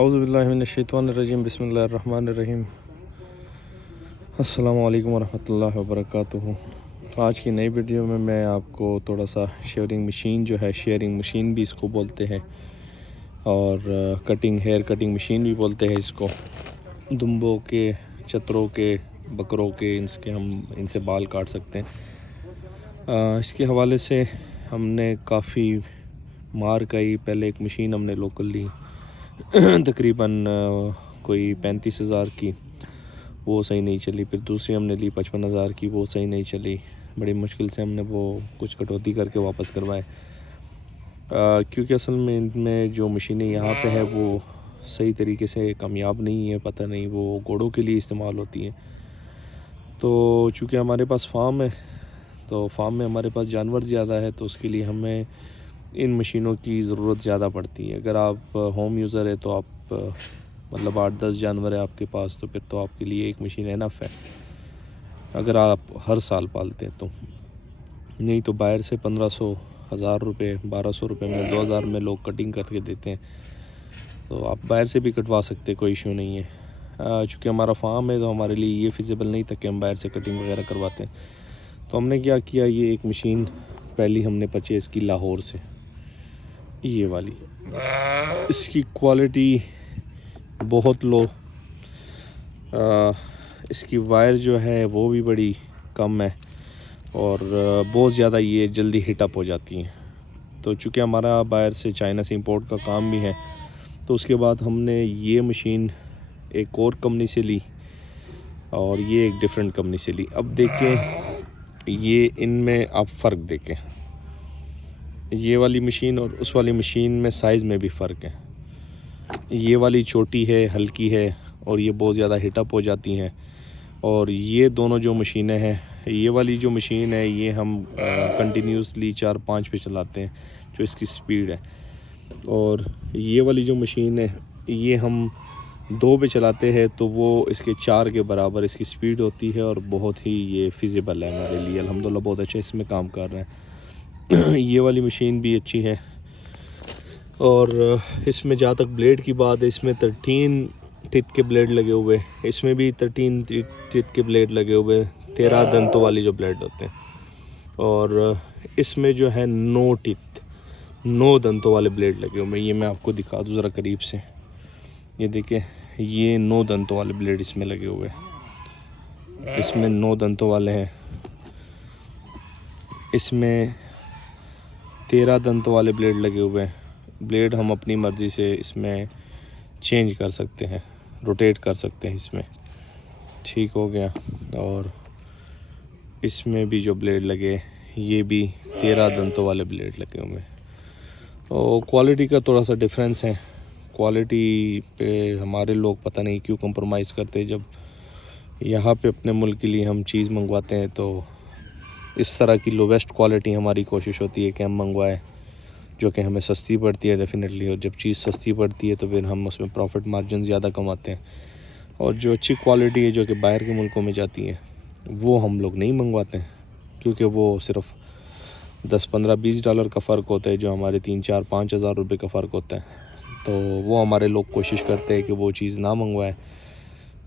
औज़ुबिल्लाहिमिनश्शैतानिर्रजीम बिस्मिल्लाहिर्रहमानिर्रहीम अस्सलामु अलैकुम वरहमतुल्लाहि वबरकातुहू। आज की नई वीडियो में मैं आपको थोड़ा सा शेयरिंग मशीन जो है, शेयरिंग मशीन भी इसको बोलते हैं और हेयर कटिंग मशीन भी बोलते हैं इसको। दुम्बों के, चतरों के, बकरों के इनसे बाल काट सकते हैं। इसके हवाले से हमने काफ़ी मार खाई। पहले एक मशीन हमने लोकल ली तकरीबन कोई 35,000 की, वो सही नहीं चली। फिर दूसरी हमने ली 55,000 की, वो सही नहीं चली। बड़ी मुश्किल से हमने वो कुछ कटौती करके वापस करवाए, क्योंकि असल में इनमें जो मशीनें यहाँ पे है वो सही तरीके से कामयाब नहीं है। पता नहीं, वो घोड़ों के लिए इस्तेमाल होती हैं। तो चूँकि हमारे पास फार्म है, तो फार्म में हमारे पास जानवर ज़्यादा है, तो उसके लिए हमें इन मशीनों की ज़रूरत ज़्यादा पड़ती है। अगर आप होम यूज़र है तो आप मतलब 8-10 जानवर है आपके पास, तो फिर तो आपके लिए एक मशीन इनफ है, अगर आप हर साल पालते हैं तो। नहीं तो बाहर से 1500, 1000 रुपये, 1200 रुपये में, 2000 में लोग कटिंग करके देते हैं। तो आप बाहर से भी कटवा सकते, कोई इशू नहीं है। चूँकि हमारा फार्म है तो हमारे लिए ये फिजिबल नहीं था कि हम बाहर से कटिंग वगैरह करवाते हैं। तो हमने क्या किया, ये एक मशीन पहली हमने परचेज़ की लाहौर से, ये वाली। इसकी क्वालिटी बहुत लो, इसकी वायर जो है वो भी बड़ी कम है और बहुत ज़्यादा ये जल्दी हीट अप हो जाती हैं। तो चूँकि हमारा बाहर से चाइना से इंपोर्ट का काम भी है, तो उसके बाद हमने ये मशीन एक और कंपनी से ली और ये एक डिफरेंट कंपनी से ली। अब देखें, ये इनमें आप फ़र्क देखें, ये वाली मशीन और उस वाली मशीन में साइज़ में भी फ़र्क है। ये वाली छोटी है, हल्की है और ये बहुत ज़्यादा हीटअप हो जाती हैं। और ये दोनों जो मशीनें हैं, ये वाली जो मशीन है ये हम कंटिन्यूसली 4-5 पे चलाते हैं, जो इसकी स्पीड है। और ये वाली जो मशीन है ये हम 2 पे चलाते हैं, तो वो इसके 4 के बराबर इसकी स्पीड होती है और बहुत ही ये फिजिबल है हमारे लिए। अल्हम्दुलिल्लाह बहुत अच्छा इसमें काम कर रहे हैं। ये वाली मशीन भी अच्छी है। और इसमें जहाँ तक ब्लेड की बात है, इसमें 13 टिथ के ब्लेड लगे हुए, इसमें भी 13 टिथ के ब्लेड लगे हुए, 13 दंतों वाली जो ब्लेड होते हैं। और इसमें जो है 9 दंतों वाले ब्लेड लगे हुए। ये मैं आपको दिखा दूँ ज़रा करीब से। ये देखिए, ये 9 दंतों वाले ब्लेड इसमें लगे हुए हैं। इसमें 9 दंतों वाले हैं, इसमें 13 दंतों वाले ब्लेड लगे हुए हैं। ब्लेड हम अपनी मर्ज़ी से इसमें चेंज कर सकते हैं, रोटेट कर सकते हैं इसमें। ठीक हो गया। और इसमें भी जो ब्लेड लगे, ये भी 13 दंतों वाले ब्लेड लगे हुए हैं। और क्वालिटी का थोड़ा सा डिफरेंस है। क्वालिटी पे हमारे लोग पता नहीं क्यों कंप्रोमाइज़ करते। जब यहाँ पे अपने मुल्क के लिए हम चीज़ मंगवाते हैं तो इस तरह की लोवेस्ट क्वालिटी हमारी कोशिश होती है कि हम मंगवाएं, जो कि हमें सस्ती पड़ती है डेफिनेटली। और जब चीज़ सस्ती पड़ती है तो फिर हम उसमें प्रॉफिट मार्जिन ज़्यादा कमाते हैं। और जो अच्छी क्वालिटी है, जो कि बाहर के मुल्कों में जाती है, वो हम लोग नहीं मंगवाते हैं, क्योंकि वो सिर्फ 10, 15, $20 का फ़र्क होता है, जो हमारे 3-4-5 हज़ार रुपये का फ़र्क होता है। तो वो हमारे लोग कोशिश करते हैं कि वो चीज़ ना मंगवाएं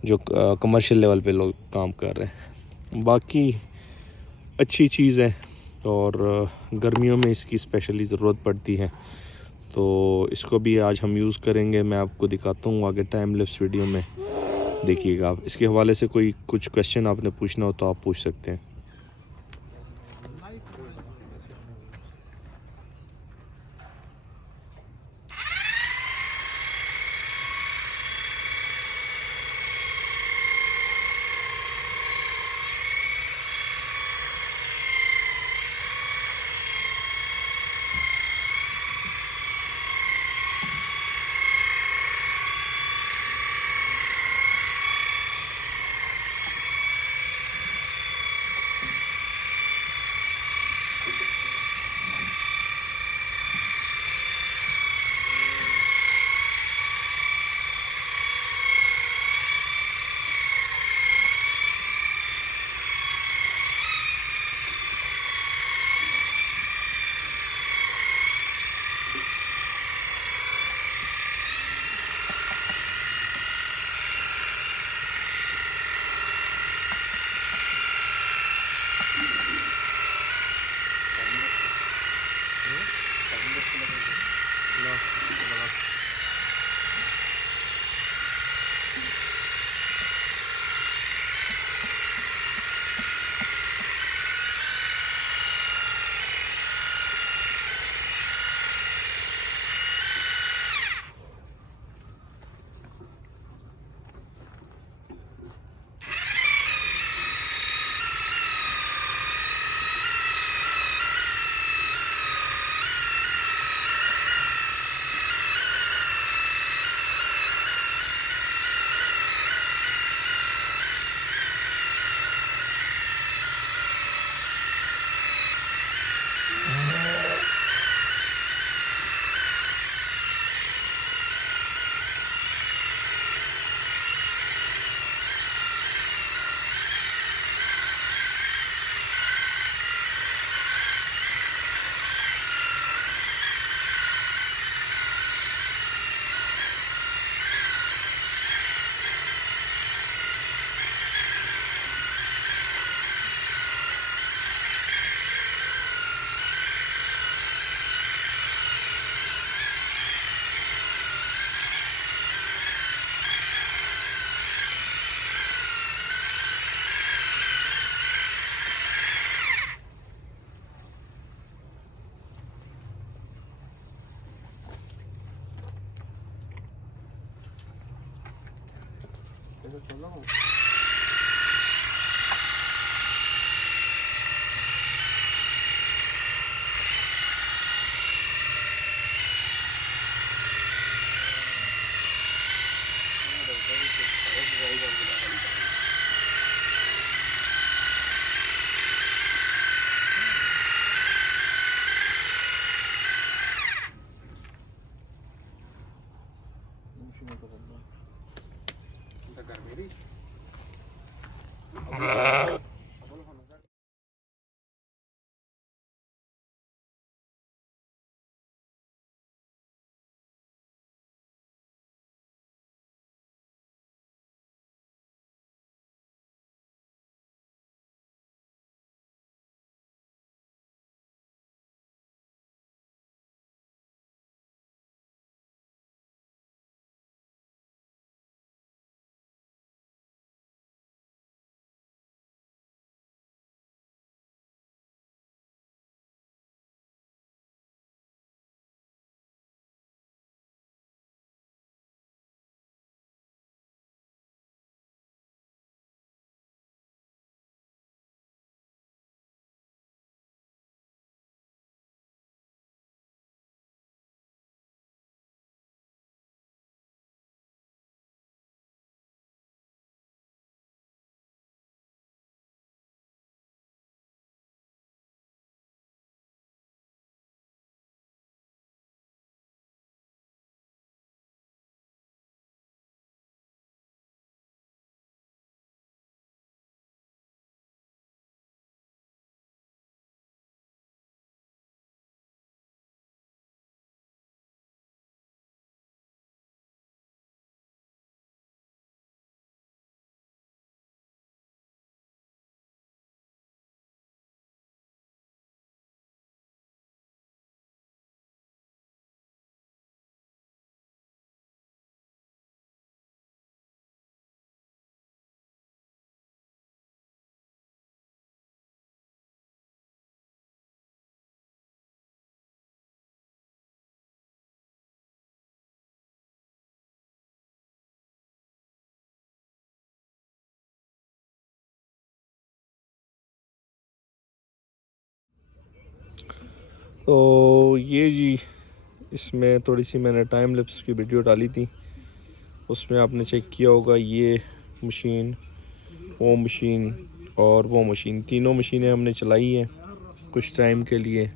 जो कमर्शियल लेवल पे लोग काम कर रहे हैं। बाकी अच्छी चीज़ है और गर्मियों में इसकी स्पेशली ज़रूरत पड़ती है, तो इसको भी आज हम यूज़ करेंगे। मैं आपको दिखाता हूँ आगे टाइम लैप्स वीडियो में, देखिएगा आप। इसके हवाले से कोई कुछ क्वेश्चन आपने पूछना हो तो आप पूछ सकते हैं। तो ये जी, इसमें थोड़ी सी मैंने टाइम लैप्स की वीडियो डाली थी, उसमें आपने चेक किया होगा ये मशीन, वो मशीन और वो मशीन, तीनों मशीनें हमने चलाई हैं कुछ टाइम के लिए,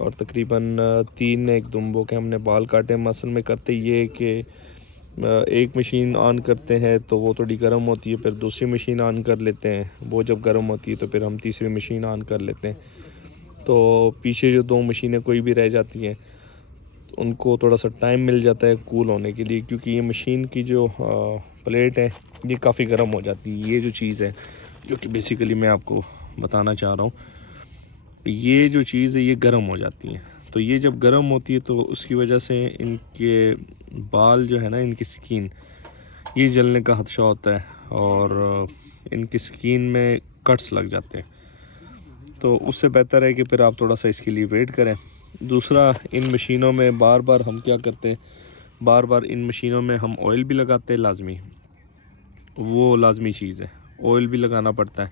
और तकरीबन 3 दुम्बों के हमने बाल काटे। मसल में करते ये कि एक मशीन ऑन करते हैं तो वो थोड़ी गर्म होती है, फिर दूसरी मशीन ऑन कर लेते हैं, वो जब गर्म होती है तो फिर हम तीसरी मशीन ऑन कर लेते हैं। तो पीछे जो 2 मशीनें कोई भी रह जाती हैं उनको थोड़ा सा टाइम मिल जाता है कूल होने के लिए, क्योंकि ये मशीन की जो प्लेट है ये काफ़ी गर्म हो जाती है। ये जो चीज़ है जो कि बेसिकली मैं आपको बताना चाह रहा हूँ, ये जो चीज़ है ये गर्म हो जाती है। तो ये जब गर्म होती है तो उसकी वजह से इनके बाल जो है ना, इनकी स्किन, ये जलने का खदशा होता है और इनकी स्किन में कट्स लग जाते हैं। तो उससे बेहतर है कि फिर आप थोड़ा सा इसके लिए वेट करें। दूसरा, इन मशीनों में बार बार हम क्या करते हैं, बार बार इन मशीनों में हम ऑयल भी लगाते हैं, लाजमी, वो लाजमी चीज़ है, ऑयल भी लगाना पड़ता है।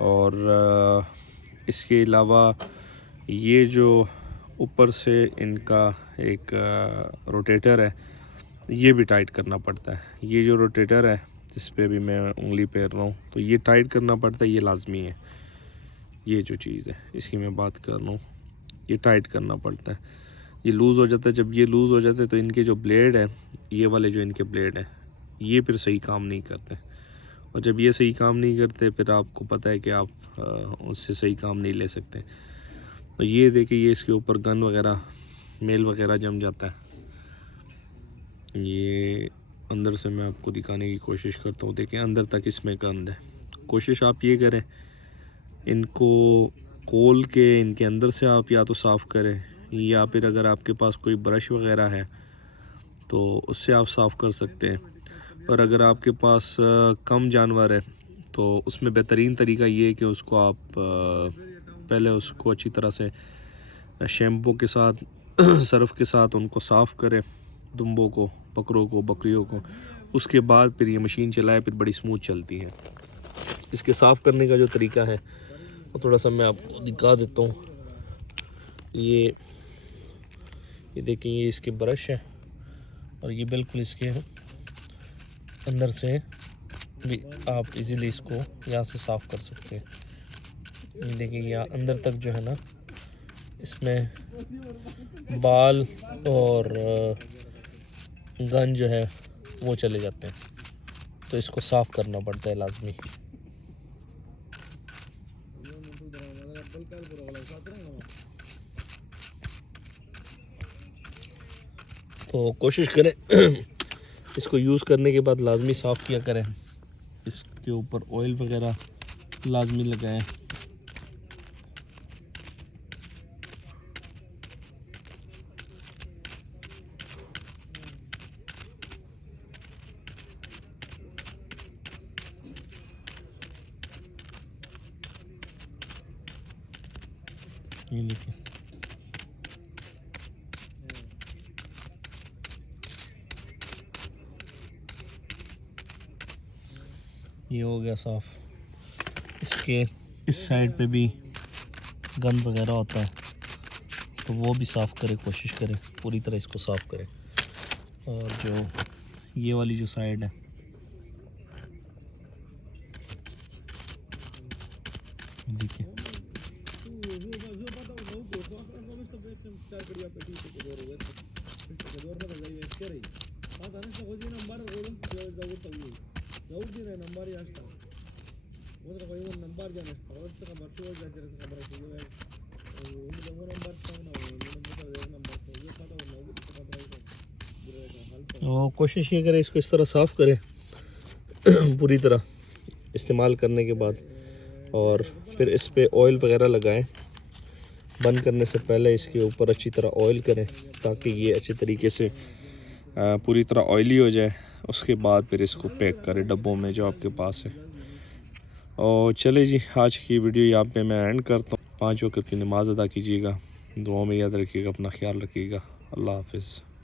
और इसके अलावा ये जो ऊपर से इनका एक रोटेटर है, ये भी टाइट करना पड़ता है। ये जो रोटेटर है जिस पे भी मैं उंगली फेर रहा हूँ, तो ये टाइट करना पड़ता है, ये लाजमी है। ये जो चीज़ है इसकी मैं बात कर रहा हूँ, ये टाइट करना पड़ता है। ये लूज़ हो जाता है, जब ये लूज़ हो जाता है तो इनके जो ब्लेड है, ये वाले जो इनके ब्लेड हैं, ये फिर सही काम नहीं करते। और जब ये सही काम नहीं करते फिर आपको पता है कि आप उससे सही काम नहीं ले सकते। तो ये देखिए, ये इसके ऊपर गन वगैरह, मेल वगैरह जम जाता है। ये अंदर से मैं आपको दिखाने की कोशिश करता हूँ। देखिए अंदर तक इसमें गंद है। कोशिश आप ये करें, इनको खोल के इनके अंदर से आप या तो साफ़ करें, या फिर अगर आपके पास कोई ब्रश वगैरह है तो उससे आप साफ़ कर सकते हैं। और अगर आपके पास कम जानवर है तो उसमें बेहतरीन तरीका ये है कि उसको आप पहले उसको अच्छी तरह से शैम्पू के साथ सर्फ़ के साथ उनको साफ़ करें, दुम्बों को, बकरों को, बकरियों को। उसके बाद फिर ये मशीन चलाए फिर बड़ी स्मूथ चलती है। इसके साफ़ करने का जो तरीका है वो थोड़ा सा मैं आपको दिखा देता हूँ। ये देखें, ये इसके ब्रश है और ये बिल्कुल इसके अंदर से भी आप इजीली इसको यहाँ से साफ़ कर सकते हैं। ये देखिए यहाँ अंदर तक जो है ना, इसमें बाल और गन जो है वो चले जाते हैं, तो इसको साफ़ करना पड़ता है लाजमी। तो कोशिश करें इसको यूज़ करने के बाद लाजमी साफ़ किया करें। इसके ऊपर ऑयल वगैरह लाजमी लगाएं। ये देखिए, ये हो गया साफ़। इसके इस साइड पे भी गंद वगैरह होता है तो वो भी साफ़ करें, कोशिश करें पूरी तरह इसको साफ़ करें। और जो ये वाली जो साइड है, देखिए तो कोशिश ये करें इसको इस तरह साफ़ करें पूरी तरह इस्तेमाल करने के बाद, और फिर इस पे ऑयल वगैरह लगाएं। बंद करने से पहले इसके ऊपर अच्छी तरह ऑयल करें ताकि ये अच्छे तरीके से पूरी तरह ऑयली हो जाए। उसके बाद फिर इसको पैक करें डब्बों में जो आपके पास है। और चले जी, आज की वीडियो यहाँ पे मैं एंड करता हूँ। 5 वक्त की नमाज़ अदा कीजिएगा, दुआ में याद रखिएगा, अपना ख्याल रखिएगा। अल्लाह हाफिज़।